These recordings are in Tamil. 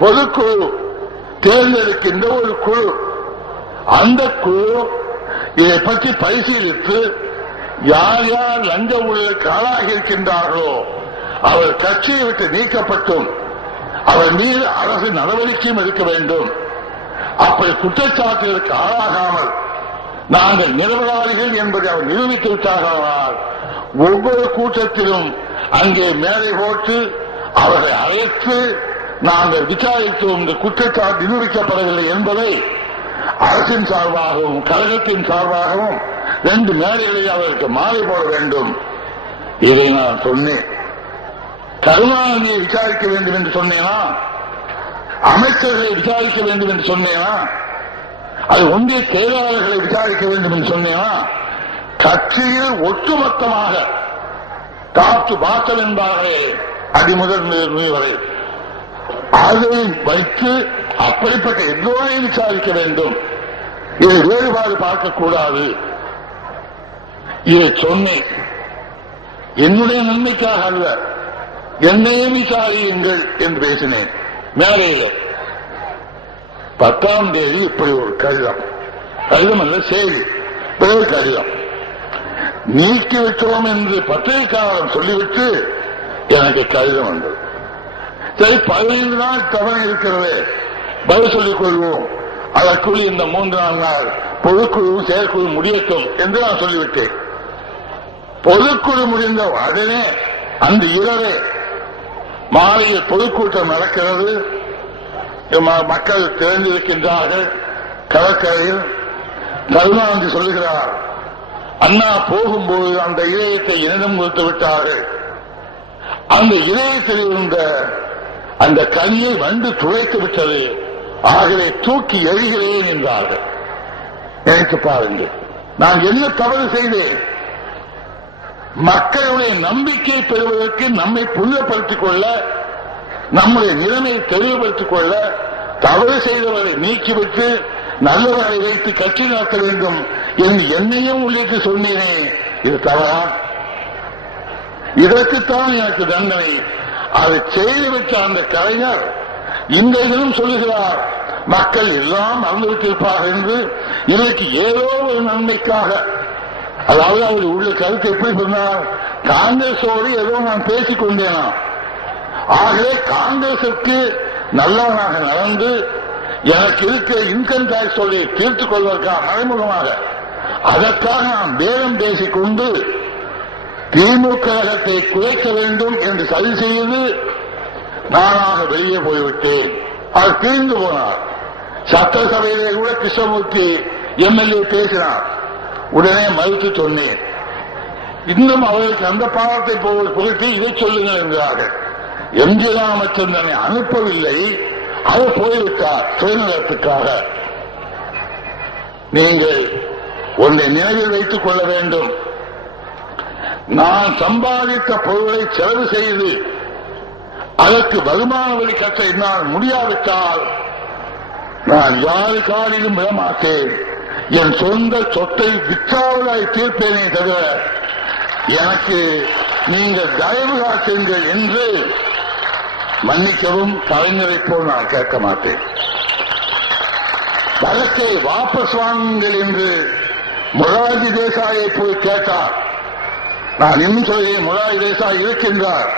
பொதுக்குழு தேர்ந்தெடுக்கின்ற ஒரு குழு. அந்த குழு இதை பற்றி பரிசீலித்து யார் யார் லஞ்ச ஊழலுக்கு ஆளாகி இருக்கின்றார்களோ அவர் கட்சியை விட்டு நீக்கப்பட்டும் அவர் மீது அரசு நடவடிக்கையும் எடுக்க வேண்டும். அப்படி குற்றச்சாட்டுகளுக்கு ஆளாகாமல் நாங்கள் நிரபராதிகள் என்பதை அவர் நிரூபித்து விட்டார்களால் ஒவ்வொரு கூட்டத்திலும் அங்கே மேடை போட்டு அவரை அழைத்து நாங்கள் விசாரித்தோம், இந்த குற்றச்சாட்டு நிரூபிக்கப்படவில்லை என்பதை அரசின் சார்பாகவும் கழகத்தின் சார்பாகவும் 2 மேடைகளில் அவருக்கு மாலை போட வேண்டும். இதை நான் சொன்னேன். கருணாநிதியை விசாரிக்க வேண்டும் என்று சொன்னேனா? அமைச்சர்களை விசாரிக்க வேண்டும் என்று சொன்னேனா? அது ஒன்றிய செயலாளர்களை விசாரிக்க வேண்டும் என்று சொன்னேனா? கட்சியில் ஒட்டுமொத்தமாக டாப் டு பாட்டம் என்பார்களே அடிமுதல் வரை அதை வைத்து அப்படிப்பட்ட எல்லோரையும் விசாரிக்க வேண்டும். இதை வேறுபாடு பார்க்கக்கூடாது. இதை சொன்னேன். என்னுடைய நன்மைக்காக அல்ல, என்னையும் விசாரியுங்கள் என்று பேசினேன் மேலேயே. 10ஆம் தேதி இப்படி ஒரு கடிதம் அல்ல செய்தி, பிறகு கடிதம் நீக்கிவிட்டோம் என்று பத்திரிகையாளர் சொல்லிவிட்டு எனக்கு கடிதம் வந்தது. சரி, 15 நாள் தவறு இருக்கிறது, பதில் சொல்லிக் கொள்வோம், அதற்குள் இந்த 3-4 நாள் பொதுக்குழு செயற்குழு முடியட்டும் என்று நான் சொல்லிவிட்டேன். பொதுக்குழு முடிந்த உடனே அந்த இரவே மாலையில் பொதுக்கூட்டம் நடக்கிறது. மக்கள் திரண்டிருக்கின்றார்கள். கடற்கரையில் கருணாநிதி சொல்லுகிறார், அண்ணா போகும்போது அந்த இதயத்தை என்னிடம் கொடுத்து விட்டார்கள், அந்த இதயத்தில் இருந்த அந்த கனியை வந்து துளைத்து விட்டது, ஆகவே தூக்கி எறிகிறேன் என்றார்கள். நினைத்து பாருங்கள், நான் என்ன தவறு செய்தேன்? மக்களுடைய நம்பிக்கை பெறுவதற்கு நம்மை புனிதப்படுத்திக் கொள்ள, நம்முடைய நிலைமையை தெளிவுபடுத்திக் கொள்ள தவறு செய்தவரை நீக்கிவிட்டு நல்லவரை வைத்து கட்சி நடத்த வேண்டும் என்று என்னையும் உள்ளிட்டு சொன்னேனே, இது தவறா? இதற்குத்தான் எனக்கு தண்டனை. அதை செய்துவிட்ட அந்த கலைஞர் இந்த தினம் சொல்லுகிறார், மக்கள் எல்லாம் மறந்துவிட்டிருப்பார்கள் என்று. இதற்கு ஏதோ ஒரு நன்மைக்காக, அதாவது அவர் உள்ள கருத்து எப்படி சொன்னார், காங்கிரஸோடு ஏதோ நான் பேசிக் கொண்டேனா, ஆகவே காங்கிரசுக்கு நல்லவனாக நடந்து எனக்கு இருக்கிற இன்கம் டாக்ஸ் தீர்த்துக் கொள்வதற்காக மறைமுகமாக அதற்காக நான் பேரம் பேசிக்கொண்டு திமுக கழகத்தை குறைக்க வேண்டும் என்று சரி செய்து நானாக வெளியே போய்விட்டேன். அவர் தீர்ந்து போனார். சட்டசபையிலே கூட கிருஷ்ணமூர்த்தி எம்எல்ஏ பேசினார். உடனே மறுத்து சொன்னேன். இன்னும் அவர்களுக்கு அந்த பாவத்தை புகழ்த்தி இதை சொல்லுங்கள் என்கிறார்கள். எம்ஜி ராமச்சந்திரனை அனுப்பவில்லை, அவர் போய்விட்டார் சுயநலத்துக்காக. நீங்கள் ஒன்றை நினைவில் வைத்துக் கொள்ள வேண்டும், நான் சம்பாதித்த பொருளை செலவு செய்து அதற்கு வருமான வரி கட்ட என்னால் முடியாவிட்டால் நான் யாரு காலிலும் விடமாட்டேன். என் சொந்த சொத்தை விற்றாவதாய் தீர்ப்பேனே தவிர எனக்கு நீங்கள் தயவு காட்டுங்கள் என்று மன்னிக்கவும் கலைஞரை போல் நான் கேட்க மாட்டேன். வழக்கை வாபஸ் வாங்குங்கள் என்று மொரார்ஜி தேசாயை போய் கேட்டார். நான் இன்னும் சொல்கிறேன், மொரார்ஜி தேசாய் இருக்கின்றார்.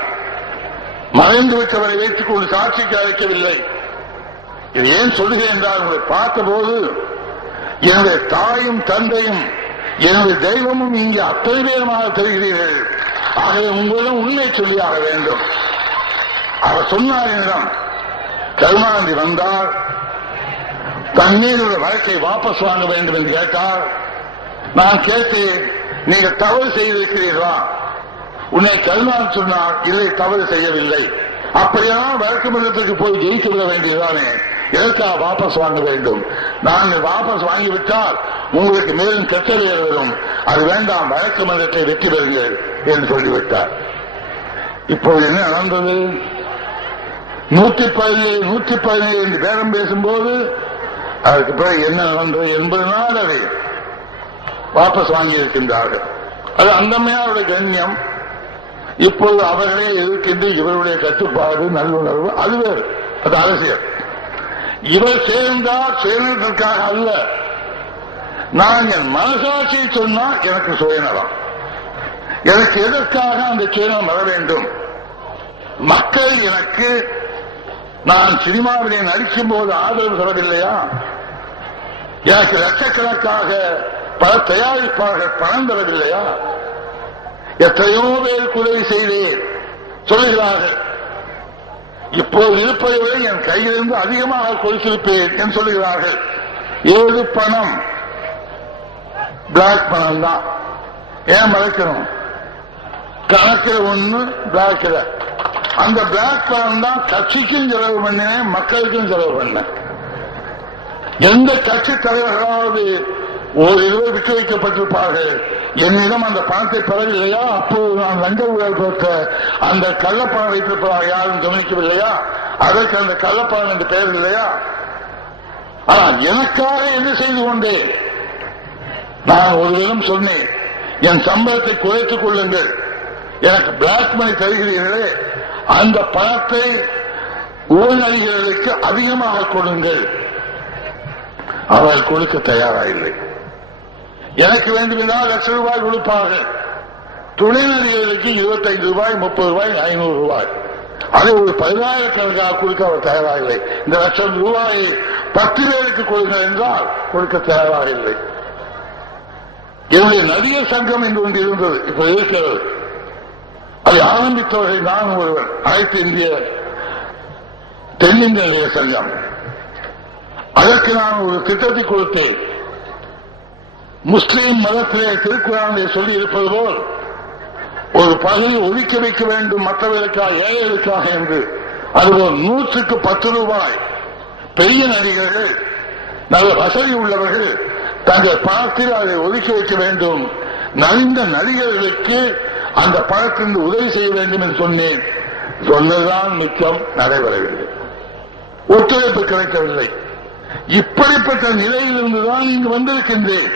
மறைந்துவிட்டவரை வைத்துக் கொண்டு சாட்சிக்கு அழைக்கவில்லை. இது ஏன் சொல்கிறேன் என்றால், உங்களை பார்த்தபோது என்னுடைய தாயும் தந்தையும் என்னுடைய தெய்வமும் இங்கே அத்தனை பேருமாக தெரிகிறீர்கள். ஆகவே உங்களிடம் உண்மை சொல்லியாக வேண்டும். அவர் சொன்னார் என்னிடம், கருணாநிதி வந்தால் தண்ணீருடைய வழக்கை வாபஸ் வாங்க வேண்டும் என்று கேட்டார். நான் கேட்டேன், நீங்கள் தவறு செய்திருக்கிறீர்களா? உன்னை கருணாநிதி சொன்னார், இல்லை தவறு செய்யவில்லை. அப்படியானால் வழக்கு மன்றத்துக்கு போய் ஜெயிக்க விட வேண்டியதுதானே, எதற்காக வாபஸ் வாங்க வேண்டும்? நாங்கள் வாபஸ் வாங்கிவிட்டால் உங்களுக்கு மேலும் கெட்டது வரும், அது வேண்டாம், வழக்கு மன்றத்தை வெற்றி பெறுங்கள் என்று சொல்லிவிட்டார். இப்போது என்ன நடந்தது? 117 என்று பேரம் பேசும்போது அதற்கு பிறகு என்ன நடந்தது என்பது நாளை வாபஸ் வாங்கியிருக்கின்றார்கள். அது அந்தமையாருடைய கண்ணியம். இப்போது அவர்களே இருக்கின்ற இவருடைய கட்டுப்பாடு நல்லுணர்வு அது வேறு. அது அரசியல். இவர் சேர்ந்தால் சேர்ந்ததற்காக அல்ல. நான் என் மனசாட்சியை சொன்னால் எனக்கு சுயநலம். எனக்கு எதற்காக அந்த சுயநலம் வர வேண்டும்? மக்கள் எனக்கு நான் சினிமாவிலே நடிக்கும் போது ஆதரவு தரவில்லையா? எனக்கு லட்சக்கணக்காக பல தயாரிப்பாளர்கள் பணம் தரவில்லையா? எத்தனையோ பேருக்கு உதவி செய்தேன் சொல்லுகிறார்கள். இப்போது இருப்பதை விட என் கையிலிருந்து அதிகமாக கொடுத்திருப்பேன் என்று சொல்லுகிறார்கள். ஏது பணம்? பிளாக் பணம் தான். ஏன் மறைக்கணும்? கணக்கில் ஒண்ணு பிளாக்ல. அந்த பிளாக் பணம் தான் கட்சிக்கும் செலவு பண்ணேன், மக்களுக்கும் செலவு பண்ணேன். எந்த கட்சி தலைவர்களாவது ஒரு இருவை விட்டு வைக்கப்பட்டிருப்பார்கள். என்னிடம் அந்த பணத்தை பெறவில்லையா? அப்போது நான் லஞ்ச ஊழல் கொடுத்த அந்த கள்ளப்பணம் வைத்திருப்பதாக யாரும் கவனிக்கவில்லையா? அதற்கு அந்த கள்ளப்பணம் என்று பெயர் இல்லையா? ஆனால் எனக்காக என்ன செய்து கொண்டேன்? நான் ஒருவரும் சொன்னேன், என் சம்பளத்தை குறைத்துக் கொள்ளுங்கள், எனக்கு பிளாக் மணி தருகிறீர்களே, அந்த பணத்தை ஊழல்களுக்கு அதிகமாக கொடுங்கள். அவர்கள் கொடுக்க தயாராயில்லை. எனக்கு வேண்டுமென்றால் ₹1,00,000 கொடுப்பார்கள். துணை நடிகர்களுக்கு 25 ரூபாய், 30 ரூபாய், 500 ரூபாய், அதை ஒரு 10,000கணக்காக கொடுக்க அவர் தயாராகவில்லை. இந்த ₹1,00,000 10 பேருக்கு கொடுங்கள் என்றால் கொடுக்க தயாராக இல்லை. என்னுடைய நடிகர் சங்கம் என்று ஒன்று இருந்தது, இப்ப இருக்கிறது. அதை ஆரம்பித்தவர்கள் நான் ஒருவர். அனைத்து இந்திய தென்னிந்திய நடிகர் சங்கம். அதற்கு நான் ஒரு திட்டத்தை கொடுத்தேன். முஸ்லீம் மதத்திலே திருக்குறானிலே சொல்லி இருப்பது போல் ஒரு பகுதியை ஒதுக்க வைக்க வேண்டும் மற்றவர்களுக்காக, ஏழைகளுக்காக என்று. அதுபோல் 100க்கு 10 ரூபாய் பெரிய நடிகர்கள், நல்ல வசதி உள்ளவர்கள் தங்கள் பணத்தில் அதை ஒதுக்கி வைக்க வேண்டும். நலிந்த நடிகர்களுக்கு அந்த பணத்திலிருந்து உதவி செய்ய வேண்டும் என்று சொன்னேன். சொன்னதுதான் மிச்சம், நடைபெறவில்லை. ஒத்துழைப்பு கிடைக்கவில்லை. இப்படிப்பட்ட நிலையிலிருந்துதான் இங்கு வந்திருக்கின்றேன்.